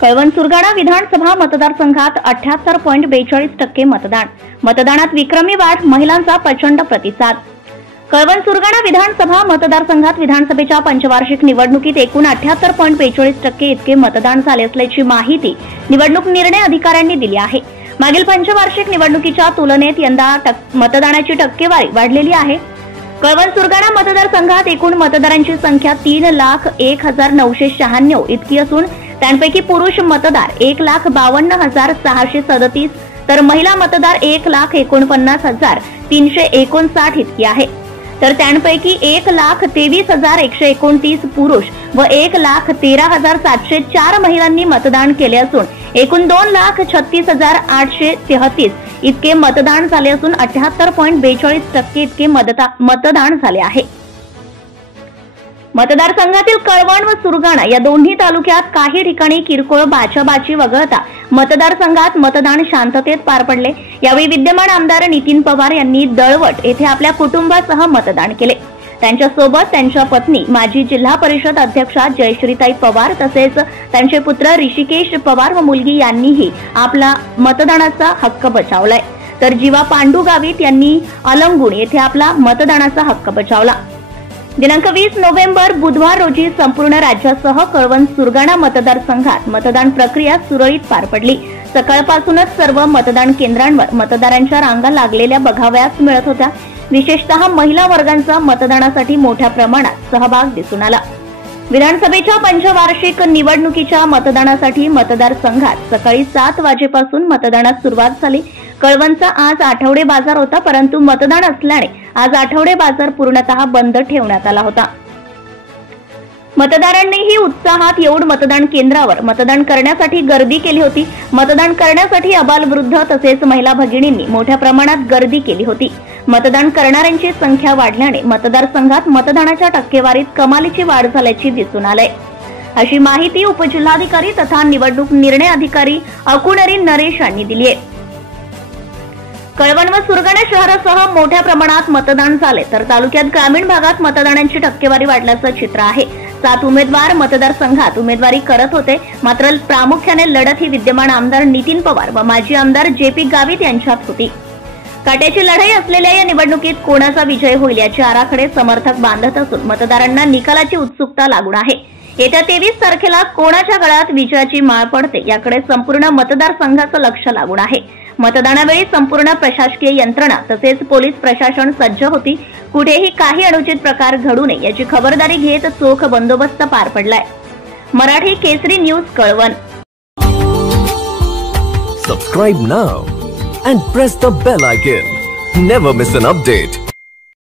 कळवण सुरगाणा विधानसभा मतदारसंघात 78.42% मतदान. मतदानात विक्रमी वाढ, महिलांचा प्रचंड प्रतिसाद. कळवण सुरगाणा विधानसभा मतदारसंघात विधानसभेच्या पंचवार्षिक निवडणुकीत एकूण 78.42% इतके मतदान झाले असल्याची माहिती निवडणूक निर्णय अधिकाऱ्यांनी दिली आहे. मागील पंचवार्षिक निवडणुकीच्या तुलनेत यंदा मतदानाची टक्केवारी वाढलेली आहे. कळवण सुरगाणा मतदारसंघात एकूण मतदारांची संख्या 3,01,996 इतकी असून त्यांपैकी पुरुष मतदार 1,52,637 तर महिला मतदार 1,49,359 इतकी आहे. तर त्यांपैकी 1,23,129 पुरुष व 1,13,704 महिलांनी मतदान केले असून एकूण 2,36,833 इतके मतदान झाले असून 78.42% इतके मतदान झाले आहे. मतदारसंघातील कळवण व सुरगाणा या दोन्ही तालुक्यात काही ठिकाणी किरकोळ बाचाबाची वगळता मतदारसंघात मतदान शांततेत पार पडले. यावेळी विद्यमान आमदार नितीन पवार यांनी दळवट येथे आपल्या कुटुंबासह मतदान केले. त्यांच्यासोबत त्यांच्या पत्नी माजी जिल्हा परिषद अध्यक्षा जयश्रीताई पवार तसेच त्यांचे पुत्र ऋषिकेश पवार व मुलगी यांनीही आपला मतदानाचा हक्क बजावलाय. तर जीवा पांडू गावित यांनी अलंगुण येथे आपला मतदानाचा हक्क बजावला. दिनांक 20 नोव्हेंबर बुधवार रोजी संपूर्ण राज्यासह कळवण सुरगाणा मतदारसंघात मतदान प्रक्रिया सुरळीत पार पडली. सकाळपासूनच सर्व मतदान केंद्रांवर मतदारांच्या रांगा लागलेल्या बघावयास मिळत होत्या. विशेषतः महिला वर्गांचा मतदानासाठी मोठ्या प्रमाणात सहभाग दिसून आला. विधानसभेच्या पंचवार्षिक निवडणुकीच्या मतदानासाठी मतदारसंघात सकाळी 7 वाजेपासून मतदानास सुरुवात झाली. कळवणचा आज आठवडे बाजार होता, परंतु मतदान असल्याने आज आठवडे बाजार पूर्णतः बंद ठेवण्यात आला होता. मतदारांनीही उत्साहात येऊन मतदान केंद्रावर मतदान करण्यासाठी गर्दी केली होती. मतदान करण्यासाठी अबालवृद्ध तसेच महिला भगिनींनी मोठ्या प्रमाणात गर्दी केली होती. मतदान करणाऱ्यांची संख्या वाढल्याने मतदारसंघात मतदानाच्या टक्केवारीत कमालीची वाढ झाल्याची दिसून आले, अशी माहिती उपजिल्हाधिकारी तथा निवडणूक निर्णय अधिकारी अकुणरी नरेश यांनी दिली आहे. कळवण व सुरगाणा शहरासह मोठ्या प्रमाणात मतदान झाले तर तालुक्यात ग्रामीण भागात मतदानांची टक्केवारी वाढल्याचं चित्र आहे. 7 उमेदवार मतदारसंघात उमेदवारी करत होते, मात्र प्रामुख्याने लढत ही विद्यमान आमदार नितीन पवार व माजी आमदार JP गावित यांच्यात होती. काट्याची लढाई असलेल्या या निवडणुकीत कोणाचा विजय होईल याचे आराखडे समर्थक बांधत असून मतदारांना निकालाची उत्सुकता लागून आहे. येत्या 23 तारखेला कोणाच्या गळ्यात विजयाची माळ पडते याकडे संपूर्ण मतदारसंघाचं लक्ष लागून आहे. मतदानावेळी संपूर्ण प्रशासकीय यंत्रणा तसेच पोलीस प्रशासन सज्ज होती. कुठेही काही अनुचित प्रकार घडू नये याची खबरदारी घेत चोख बंदोबस्त पार पडलाय. Marathi Kesari news Kalwan. Subscribe now and press the bell icon. Never miss an update.